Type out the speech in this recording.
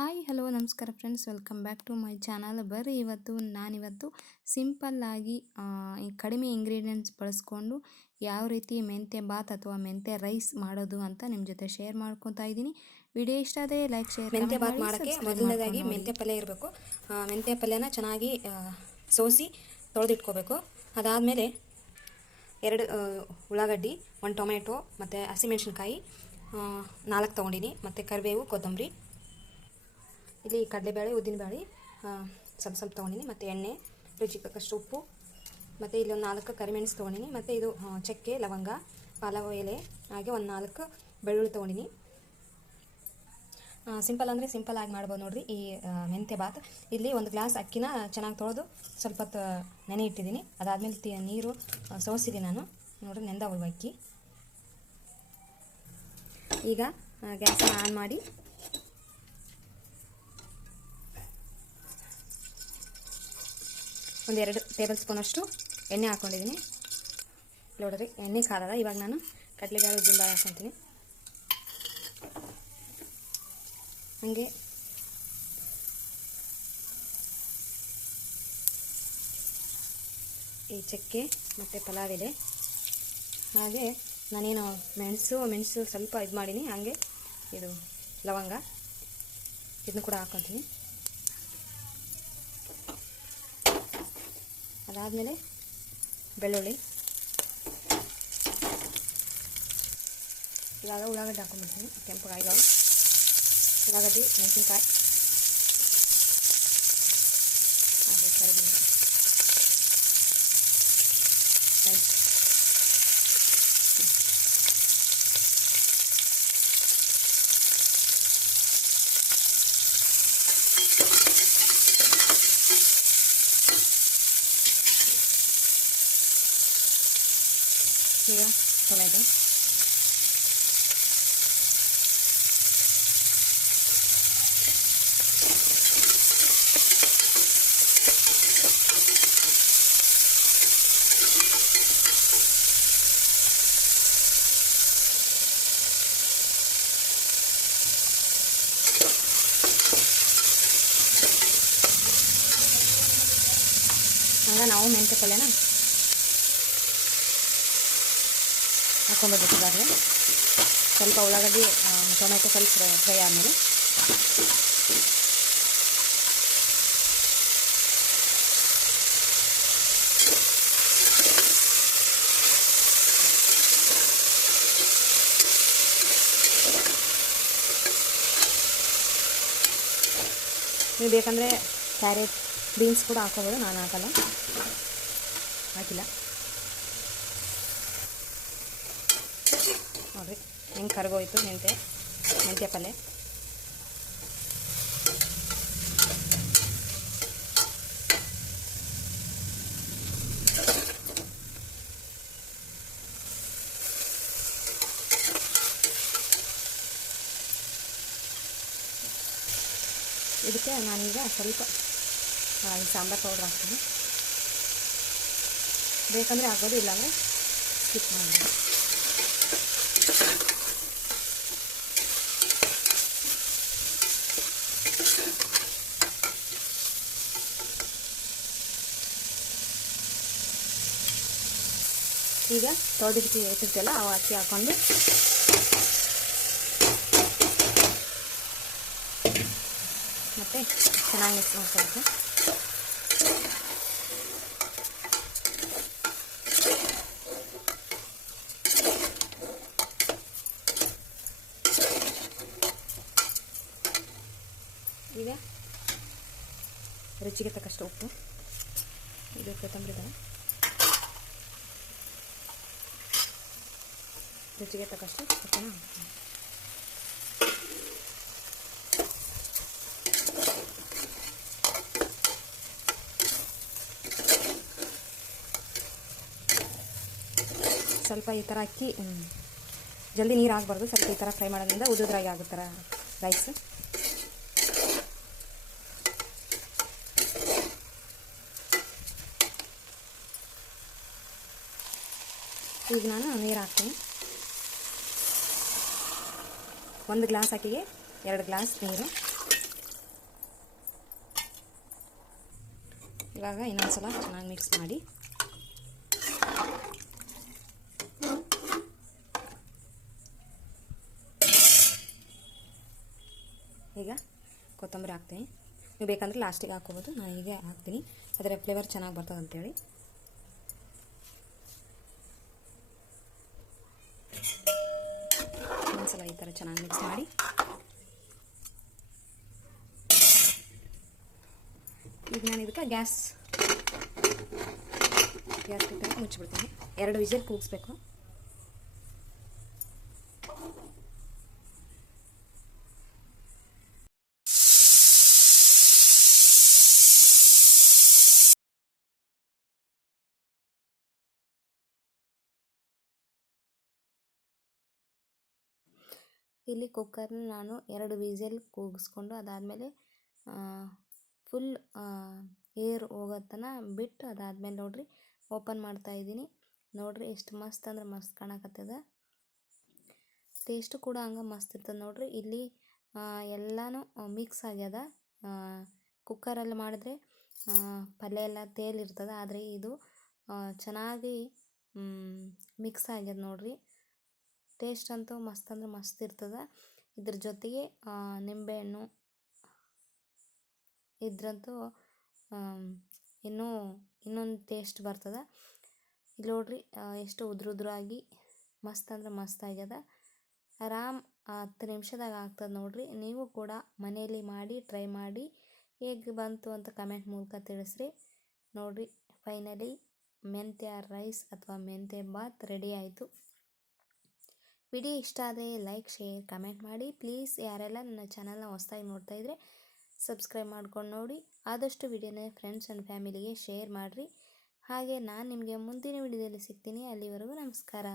Hi hello ನಮಸ್ಕಾರ friends. Welcome back to my channel. ಬರ್ರಿ ಇವತ್ತು ನಾನಿವತ್ತು ಸಿಂಪಲ್ಲಾಗಿ ಕಡಿಮೆ ಇಂಗ್ರೀಡಿಯೆಂಟ್ಸ್ ಬಳಸ್ಕೊಂಡು ಯಾವ ರೀತಿ ಮೆಂತ್ಯ ಬಾತ್ ಅಥವಾ ಮೆಂತ್ಯ ರೈಸ್ ಮಾಡೋದು ಅಂತ ನಿಮ್ಮ ಜೊತೆ ಶೇರ್ ಮಾಡ್ಕೊತಾ ಇದ್ದೀನಿ. ವಿಡಿಯೋ ಇಷ್ಟ ಆದರೆ ಲೈಕ್ ಶೇರ್ ಮೆಂತ್ಯ ಬಾತ್ ಮಾಡೋಕ್ಕೆ ಮೊದಲನೇದಾಗಿ ಮೆಂತ್ಯ ಪಲ್ಯ ಇರಬೇಕು. ಮೆಂತ್ಯ ಪಲ್ಯನ ಚೆನ್ನಾಗಿ ಸೋಸಿ ತೊಳೆದಿಟ್ಕೋಬೇಕು. ಅದಾದಮೇಲೆ ಎರಡು ಉಳ್ಳಾಗಡ್ಡಿ ಒಂದು ಟೊಮೆಟೊ ಮತ್ತು ಹಸಿಮೆಣ್ಸಿನ್ಕಾಯಿ ನಾಲ್ಕು ತೊಗೊಂಡಿನಿ. ಮತ್ತು ಕರಿಬೇವು ಕೊತ್ತಂಬರಿ ಇಲ್ಲಿ ಕಡಲೆಬೇಳೆ ಉದ್ದಿನಬೇಳೆ ಸ್ವಲ್ಪ ಸ್ವಲ್ಪ ತೊಗೊಂಡಿನಿ. ಮತ್ತು ಎಣ್ಣೆ ರುಚಿ ತಕ್ಕಷ್ಟು ಉಪ್ಪು, ಮತ್ತು ಇಲ್ಲಿ ಒಂದು ನಾಲ್ಕು ಕರಿಮೆಣಸು ತೊಗೊಂಡಿನಿ. ಮತ್ತು ಇದು ಚಕ್ಕೆ, ಲವಂಗ, ಪಲಾವ್ ಎಲೆ, ಹಾಗೆ ಒಂದು ನಾಲ್ಕು ಬೆಳ್ಳುಳ್ಳಿ ತೊಗೊಂಡಿನಿ. ಸಿಂಪಲ್ ಅಂದರೆ ಸಿಂಪಲ್ ಆಗಿ ಮಾಡ್ಬೋದು ನೋಡಿರಿ ಈ ಮೆಂತೆ ಮೆಂತ್ಯ ಬಾತ್ ಇಲ್ಲಿ ಒಂದು ಗ್ಲಾಸ್ ಅಕ್ಕಿನ ಚೆನ್ನಾಗಿ ತೊಳೆದು ಸ್ವಲ್ಪ ಹೊತ್ತು ನೆನೆ ಇಟ್ಟಿದ್ದೀನಿ ಅದಾದಮೇಲೆ ನೀರು ಸೋಸಿದ್ದೀನಿ ನಾನು. ನೋಡ್ರಿ ಉಳುವ ಅಕ್ಕಿ. ಈಗ ಗ್ಯಾಸನ್ನು ಆನ್ ಮಾಡಿ ಒಂದು ಎರಡು ಟೇಬಲ್ ಸ್ಪೂನಷ್ಟು ಎಣ್ಣೆ ಹಾಕ್ಕೊಂಡಿದ್ದೀನಿ ನೋಡ್ರಿ ಎಣ್ಣೆ ಕಾದದ ಇವಾಗ ನಾನು ಕಡಲೆಬೇಳೆ ಜಿಂಬಾ ಹಾಕ್ಕೊತೀನಿ. ಹಾಗೆ. ಈ ಚಕ್ಕೆ ಮತ್ತು ಪಲಾವ್ ಇದೆ. ಹಾಗೆ ನಾನೇನು ಮೆಣಸು ಮೆಣಸು ಸ್ವಲ್ಪ ಇದು ಮಾಡೀನಿ ಹಾಗೆ ಇದು ಲವಂಗ. ಇದನ್ನು ಕೂಡ ಹಾಕ್ಕೊತೀನಿ. ಅದಾದಮೇಲೆ ಬೆಳ್ಳುಳ್ಳಿ. ಇವಾಗ ಉಳ್ಳಾಗಡ್ಡೆ ಹಾಕೊಂಡ್ಬಿಡ್ತೀನಿ. ಕೆಂಪು ಕಾಯಿಗಳು ಉಳ್ಳಾಗಡ್ಡಿ ಮೆಣಸಿನ್ಕಾಯಿ. ಹಾಗೆ ಕರಿಬೇವು ಮೆಣಸು ಈಗ ಟೊಮೆಟೊ ಹಂಗ ನಾವು ಮೆಂತ್ಯ ಪಲ್ಯನ ಹಾಕೊಂಡ್ಬಿಡ್ಬೇಕು ಇದಾಗಲೇ ಸ್ವಲ್ಪ ಉಳ್ಳಾಗಡ್ಡಿ ಆ, ಟೊಮೆಟೊ ಸ್ವಲ್ಪ ಫ್ರೈ ಫ್ರೈ ಆದಮೇಲೆ ನೀವು ಬೇಕಂದರೆ ಕ್ಯಾರೆಟ್ ಬೀನ್ಸ್ ಕೂಡ ಹಾಕೋಬೋದು ನಾನು ಹಾಕಲ್ಲ. ಹಾಕಿಲ್ಲ. ನೋಡಿರಿ ಹೆಂಗೆ ಕರ್ಗೋಯ್ತು ಮೆಂತೆ ಮೆಂತ್ಯ ಪಲ್ಯ ಇದಕ್ಕೆ ನಾನೀಗ ಸ್ವಲ್ಪ ಆ, ಈ ಸಾಂಬಾರು ಪೌಡ್ರ್ ಹಾಕ್ತೀನಿ ಬೇಕಂದರೆ ಹಾಕ್ಬೋದು ಇಲ್ಲಾಂದರೆ ಸ್ಕಿಪ್ ಮಾಡಿ ಈಗ ತೊಳೆದಿಟ್ಟು ಇಟ್ಟಿರ್ತಲ್ಲ ಅವು ಅಕ್ಕಿ ಹಾಕೊಂಡು ಮತ್ತೆ ಚೆನ್ನಾಗಿ ಮಿಕ್ಸ್ ಈಗ ರುಚಿಗೆ ತಕ್ಕಷ್ಟು ಉಪ್ಪು. ಇದು ಕೊತ್ತಂಬರಿ ಬೇಳೆ ರುಚಿಗೆ ತಕ್ಕಷ್ಟು ಹಾಕ್ತೀನಿ. ಸ್ವಲ್ಪ ಈ ಥರ ಅಕ್ಕಿ ಜಲ್ದಿ ನೀರು ಆಗಬಾರ್ದು. ಸ್ವಲ್ಪ ಈ ಥರ ಫ್ರೈ ಮಾಡೋದ್ರಿಂದ ಉದುದ್ರಾಗಿ ಆಗುತ್ತಾರೆ ರೈಸ್ ಈಗ ನಾನು ನೀರು ಹಾಕ್ತೀನಿ. ಒಂದು ಗ್ಲಾಸ್ ಅಕ್ಕಿಗೆ ಎರಡು ಗ್ಲಾಸ್ ನೀರು. ಇವಾಗ ಇನ್ನೊಂದು ಸಲ ಚೆನ್ನಾಗಿ ಮಿಕ್ಸ್ ಮಾಡಿ. ಈಗ ಕೊತ್ತಂಬರಿ ಹಾಕ್ತೀನಿ. ನೀವು ಬೇಕಂದ್ರೆ ಲಾಸ್ಟಿಗೆ ಹಾಕ್ಕೋಬೋದು. ನಾನು ಹೀಗೆ ಹಾಕ್ತೀನಿ. ಅದರ ಫ್ಲೇವರ್ ಚೆನ್ನಾಗಿ ಬರ್ತದೆ ಅಂತೇಳಿ ಥರ ಚೆನ್ನಾಗಿ ಮಿಕ್ಸ್ ಮಾಡಿ. ಈಗ ನಾನು ಇದಕ್ಕೆ ಗ್ಯಾಸ್ ಗ್ಯಾಸ್ ಕುಕ್ಕರ್ ಮುಚ್ಚಿಬಿಡ್ತೀನಿ. ಎರಡು ವಿಜಲ್ ಕೂಗಿಸ್ಬೇಕು. ಇಲ್ಲಿ ಕುಕ್ಕರ್ನ ನಾನು ಎರಡು ವಿಸಿಲ್ ಕೂಗಿಸ್ಕೊಂಡು ಅದಾದಮೇಲೆ ಫುಲ್ ಏರ್ ಹೋಗೋ ತನಕ ಬಿಟ್ಟು ಅದಾದಮೇಲೆ ನೋಡಿರಿ ಓಪನ್ ಮಾಡ್ತಾ ಇದ್ದೀನಿ. ನೋಡಿರಿ ಎಷ್ಟು ಮಸ್ತ್ ಅಂದ್ರೆ ಮಸ್ತ್ ಕಾಣಕತ್ತದ. ಟೇಸ್ಟು ಕೂಡ ಹಂಗೆ ಮಸ್ತ್ ಇರ್ತದೆ ನೋಡಿರಿ. ಇಲ್ಲಿ ಎಲ್ಲನೂ ಮಿಕ್ಸ್ ಆಗ್ಯದ. ಕುಕ್ಕರಲ್ಲಿ ಮಾಡಿದ್ರೆ ಪಲ್ಯ ಎಲ್ಲ ತೇಲಿರ್ತದೆ ಆದರೆ ಇದು ಚೆನ್ನಾಗಿ ಮಿಕ್ಸ್ ಆಗ್ಯದ ನೋಡಿರಿ. ಟೇಸ್ಟ್ ಅಂತೂ ಮಸ್ತ್ ಅಂದ್ರೆ ಮಸ್ತ್ ಇರ್ತದೆ. ಇದ್ರ ಜೊತೆಗೆ ನಿಂಬೆಹಣ್ಣು. ಇದ್ರಂತೂ ಇನ್ನೂ, ಇನ್ನೊಂದು ಟೇಸ್ಟ್ ಬರ್ತದೆ. ಇಲ್ಲಿ ನೋಡ್ರಿ ಎಷ್ಟು ಉದುರು ಉದ್ರಾಗಿ ಮಸ್ತ್ ಅಂದ್ರೆ ಮಸ್ತ್ ಆಗ್ಯದ. ಆರಾಮ್ ಹತ್ತು ನಿಮಿಷದಾಗ ಆಗ್ತದೆ ನೋಡ್ರಿ. ನೀವು ಕೂಡ ಮನೆಯಲ್ಲಿ ಮಾಡಿ, ಟ್ರೈ ಮಾಡಿ. ಹೇಗೆ ಬಂತು ಅಂತ ಕಮೆಂಟ್ ಮೂಲಕ ತಿಳಿಸ್ರಿ. ನೋಡ್ರಿ, ಫೈನಲಿ ಮೆಂತ್ಯ ರೈಸ್ ಅಥವಾ ಮೆಂತ್ಯ ಬಾತ್ ರೆಡಿ ಆಯಿತು. ವಿಡಿಯೋ ಇಷ್ಟ ಆದರೆ ಲೈಕ್, ಶೇರ್, ಕಮೆಂಟ್ ಮಾಡಿ. ಪ್ಲೀಸ್ ಯಾರೆಲ್ಲ ನನ್ನ ಚಾನಲ್ನ ಹೊಸ್ದಾಗಿ ನೋಡ್ತಾ ಇದ್ದರೆ ಸಬ್ಸ್ಕ್ರೈಬ್ ಮಾಡ್ಕೊಂಡು ನೋಡಿ. ಆದಷ್ಟು ವಿಡಿಯೋನ ಫ್ರೆಂಡ್ಸ್ ಆ್ಯಂಡ್ ಫ್ಯಾಮಿಲಿಗೆ ಶೇರ್ ಮಾಡಿರಿ. ಹಾಗೆ ನಾನು ನಿಮಗೆ ಮುಂದಿನ ವಿಡಿಯೋದಲ್ಲಿ ಸಿಗ್ತೀನಿ. ಅಲ್ಲಿವರೆಗೂ ನಮಸ್ಕಾರ.